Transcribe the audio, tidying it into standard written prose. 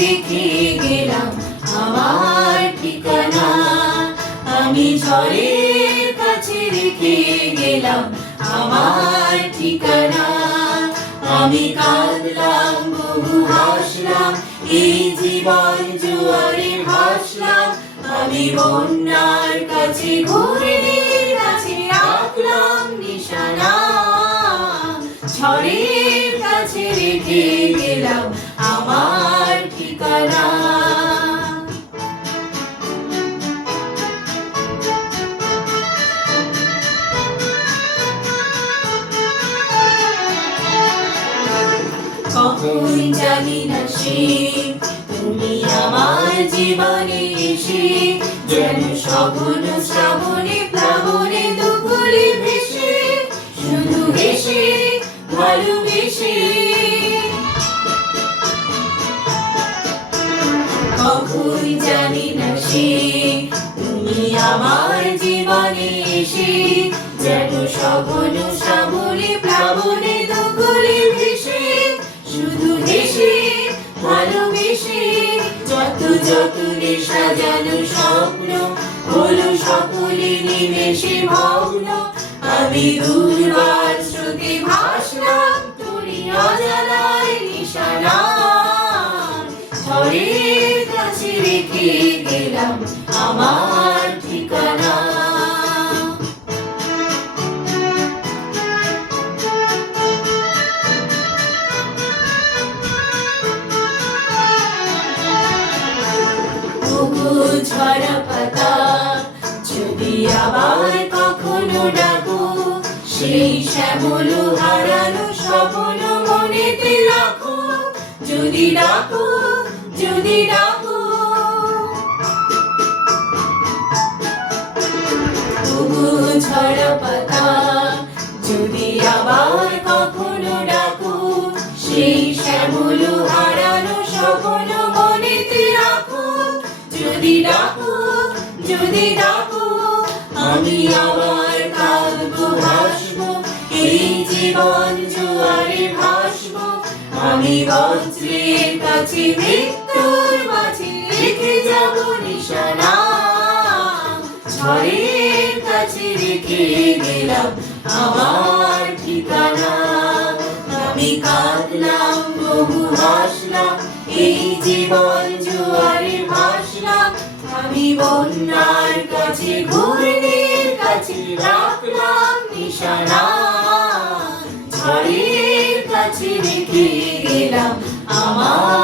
রেখে গেলাম আমার ঠিকানা। আমি ঝড়ের কাছে রেখে গেলাম আমার ঠিকানা। আমি কাঁদলাম বহু হাসলাম, এই জীবন জোয়ারে ভাসলাম। আমি বন্যার কাছে ঘূর্ণির কাছে রাখলাম নিশানা। ঝড়ের কাছে রেখে গেলাম আমার ঠিকানা। কখন জানি না সে তুমি আমার জীবনে এসে যেন সগুণ শ্রাবণে প্লাবনে দুকুলে ভেসে শুধু হেসে ভালোবেসে। কখন জানি না সে তুমি আমার জীবনে এসে যেন সগুণ শ্রাবণে প্লাবনে দুকুলে ভেসে শুধু হেসে ভালোবেসে। যত যতনে সাজানো স্বপ্ন হলো সকলে নিমেষে ভগ্ন। আমি দুর্বার স্রোতে ভাসলাম তোরই অজানায় নিশানা। ঝড়ের কাছে রেখে গেলাম আমার ঠিকানা। ঝরা পাতা যদি আবার কখনো ডাকো, সেই শ্যামল হারানো স্বপ্ন মনেতে রাখো। যদি ডাকো যদি ডাকো, তবু ঝরা পাতা যদি আবার কখনো ডাকো, সেই শ্যামল হারানো স্বপ্ন মনেতে রাখো। যদি ডাকো যদি ডাকো, আমি আবার কাঁদবো হাসবো, এই জীবন জোয়ারে ভাসবো। আমি বজ্রের কাছে মৃত্যুর মাঝে রেখে যাব নিশানা। ঝড়ের কাছে রেখে গেলাম আমার ঠিকানা। আমি কাঁদলাম বহু হাসলাম, এই জীবন জোয়ারে ভাসলাম। আমি বন্যার কাছে ঘূর্ণির কাছে রাখলাম নিশানা। ঝড়ের কাছে রেখে গেলাম আমার